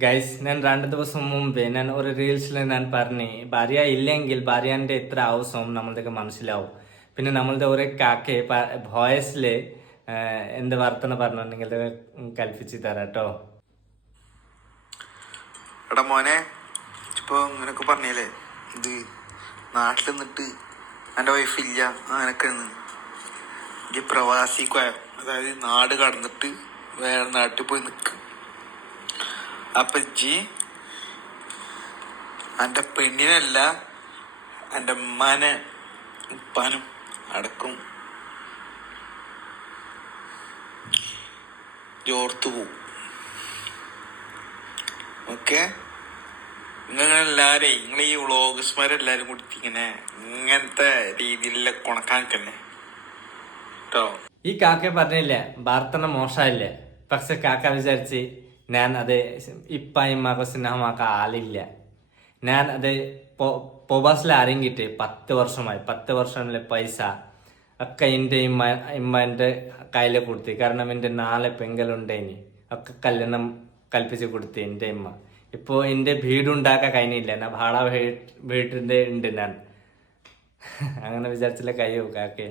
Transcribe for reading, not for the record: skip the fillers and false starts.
Guys, ഞാൻ 2 ദിവസം മുമ്പേ ഞാൻ ഒരു റീൽസിൽ ഞാൻ പറഞ്ഞു, ഭാര്യ ഇല്ലെങ്കിൽ ഭാര്യന്റെ എത്ര ആവശ്യം നമ്മളുടെ മനസ്സിലാവും. പിന്നെ നമ്മളുടെ ഒരു കാക്കെ വോയിസില് എന്ത് വർത്തന പറഞ്ഞിട്ടുണ്ടെങ്കിൽ കൽപ്പിച്ച് തരാം കേട്ടോ. എടാ മോനെ, ഇപ്പൊ ഇങ്ങനൊക്കെ പറഞ്ഞല്ലേ, ഇത് നാട്ടിൽ നിന്നിട്ട് എൻ്റെ വൈഫ് ഇല്ല അങ്ങനൊക്കെ ഈ പ്രവാസി അതായത് നാട് കടന്നിട്ട് വേറെ നാട്ടിൽ പോയി നിൽക്കും. അപ്പൊ ജി എൻ്റെ പെണ്ണിനല്ല എൻ്റെ ഉമ്മാനെ ഉപ്പാനും അടക്കും ഓർത്തു പോവും. ഓക്കെ, നിങ്ങളെല്ലാവരും നിങ്ങൾ ഈ വ്ളോഗർമാരെല്ലാരും കൂടി ഇങ്ങനത്തെ രീതിയിലുള്ള കൊണക്കാക്കന്നെ കേട്ടോ. ഈ കാക്ക പറഞ്ഞില്ലേ പ്രാർത്ഥന മോശമില്ലേ, പക്ഷെ കാക്ക വിചാരിച്ച് ഞാൻ അത് ഇമ്മക്ക് സ്നേഹമാക്കാൻ ആളില്ല. ഞാൻ അത് പൊബാസിൽ അറിയിട്ട് 10 വർഷമായി. 10 വർഷമിലെ പൈസ ഒക്കെ എൻ്റെ ഇമ്മൻ്റെ കയ്യിൽ കൊടുത്തു. കാരണം എൻ്റെ 4 പെങ്കലുണ്ടേനി, ഒക്കെ കല്യാണം കൽപ്പിച്ച് കൊടുത്തു എൻ്റെ ഇമ്മ. ഇപ്പോൾ എൻ്റെ വീടുണ്ടാക്കാൻ കഴിഞ്ഞില്ല, ഞാൻ ഭാട വീട്ടിൻ്റെ ഉണ്ട് ഞാൻ. അങ്ങനെ വിചാരിച്ചില്ല കഴിയോ കാക്കേ.